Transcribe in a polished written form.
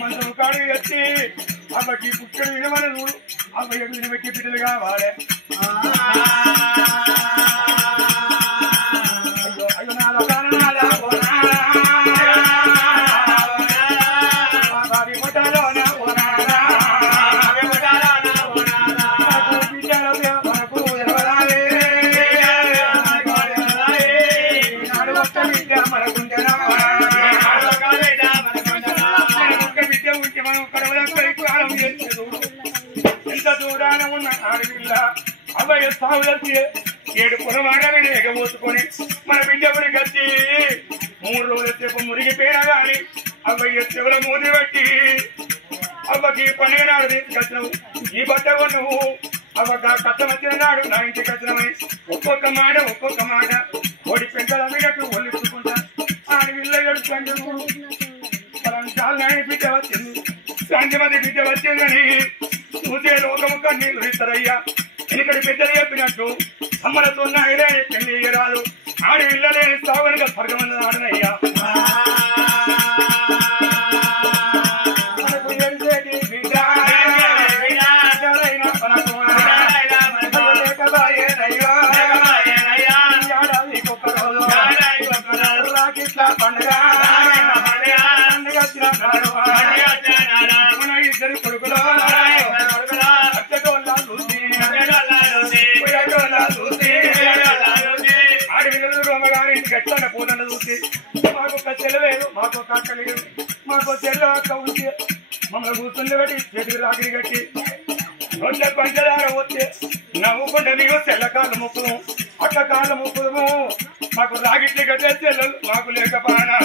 మంచం కాడు ఎత్తి అమ్మకి పుట్టడు వినమని చూడు అమ్మకి వినబెట్టి బిడ్డలు కావాలి అయ్యో నాలో కారణాలా బాబీ ముఠాలోనా ఎంత దూరాన ఉన్న ఆడపిల్ల అబ్బాయి సాగులకి 7 పొలమాటని ఎగబోసుకొని మన బిడ్డపుడి కట్టి 3 రోజుల సేపు మురిగిపోయినా గాని అబ్బాయి చెవుల మూతి బట్టి అబ్బకి పండుగ నాడు తీసుకొచ్చినావు ఈ బట్ట నువ్వు అవ్వక కష్టం వచ్చిన నాడు నా ఇంటికి వచ్చినవని ఒక్కొక్క మాట ఓడి పెంటల మీదకు ఒళ్ళించుకుంటా ఆడపిల్ల ఏడుచుకుంటూ చాలా నాయన బిడ్డ వచ్చింది శాంతిమతి బిడ్డ వచ్చిందని చూసే లోకము కన్నీళ్ళు ఇస్తారయ్యా ఎనికడి బిడ్డలు చెప్పినట్టు అమ్మలతో నాయనే పెళ్లి రాదు ఆడి ఇళ్ళలే సాగునిగా స్వర్గమంది ఆడనయ్యా మనకు ఎంతేటి బిడ్డ లేకబాయేనయ్యా ఏడాది ఒక్క రోజు రాకిట్లా పండుగ వచ్చిన నాడు మన ఇద్దరు కొడుకులో ఆడపిల్లలు రోమగారి ఇంటికి ఎట్లా పూలను చూసి మాకొక్క చెల్లలేదు మాకొక్క అక్క లేదు మాకు చెల్ల అక్క ఉంచి మమ్మల్ని కూర్చుండి పెట్టి చేతికి రాగిరి కట్టి రొట్టె పంచదార వచ్చి నవ్వుకుంటే నీకు తెల్లకాళ్ళు ముక్కుము అక్క కాళ్ళు ముక్కుము మాకు రాగిట్లు కట్టే చెల్లెలు మాకు లేకపోయినా